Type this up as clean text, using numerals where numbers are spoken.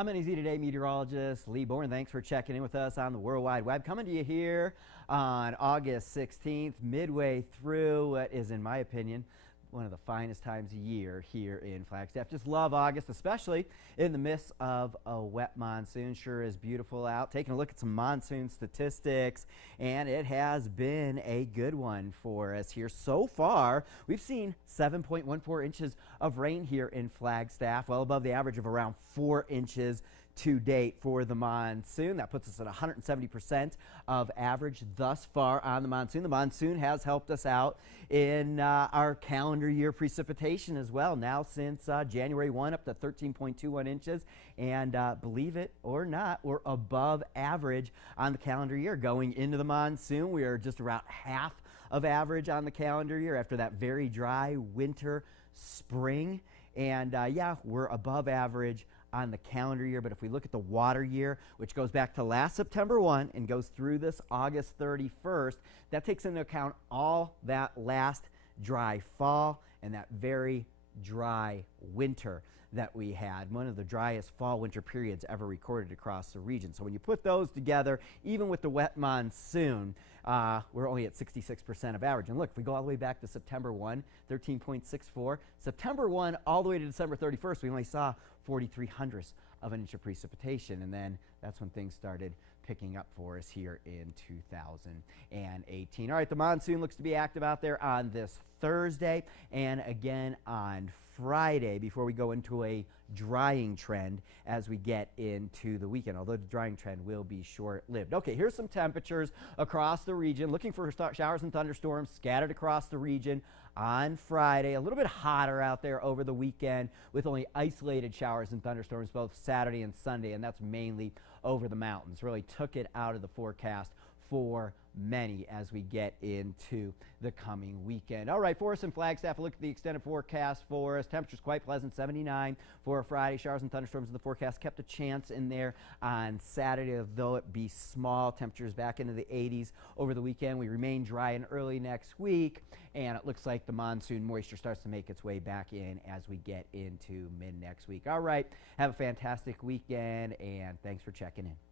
I'm NAZ Today meteorologist Lee Bourne. Thanks for checking in with us on the World Wide Web. Coming to you here on August 16th, midway through what is, in my opinion, one of the finest times of year here in Flagstaff. Just love August, especially in the midst of a wet monsoon. Sure is beautiful out. Taking a look at some monsoon statistics, and it has been a good one for us here. So far, we've seen 7.14 inches of rain here in Flagstaff, well above the average of around 4 inches to date for the monsoon. That puts us at 170% of average thus far on the monsoon. The monsoon has helped us out in our calendar year precipitation as well. Now since January 1 up to 13.21 inches, and believe it or not, we're above average on the calendar year. Going into the monsoon, we are just around half of average on the calendar year after that very dry winter spring. And yeah, we're above average on the calendar year. But if we look at the water year, which goes back to last September 1 and goes through this August 31st, that takes into account all that last dry fall and that very dry winter that we had, one of the driest fall winter periods ever recorded across the region. So when you put those together, even with the wet monsoon, we're only at 66% of average. And look, if we go all the way back to September 1, 13.64, September 1 all the way to December 31st, we only saw 43 hundredths of an inch of precipitation, and then that's when things started picking up for us here in 2018. All right, the monsoon looks to be active out there on this Thursday and again on Friday before we go into a drying trend as we get into the weekend, although the drying trend will be short-lived. Okay, here's some temperatures across the region. Looking for showers and thunderstorms scattered across the region on Friday. A little bit hotter out there over the weekend with only isolated showers and thunderstorms both Saturday and Sunday, and that's mainly over the mountains. Really took it out of the forecast for many as we get into the coming weekend. All right, for us in Flagstaff, look at the extended forecast for us. Temperatures quite pleasant, 79 for Friday. Showers and thunderstorms in the forecast. Kept a chance in there on Saturday, though it be small. Temperatures back into the 80s over the weekend. We remain dry and early next week, and it looks like the monsoon moisture starts to make its way back in as we get into mid next week. All right, have a fantastic weekend, and thanks for checking in.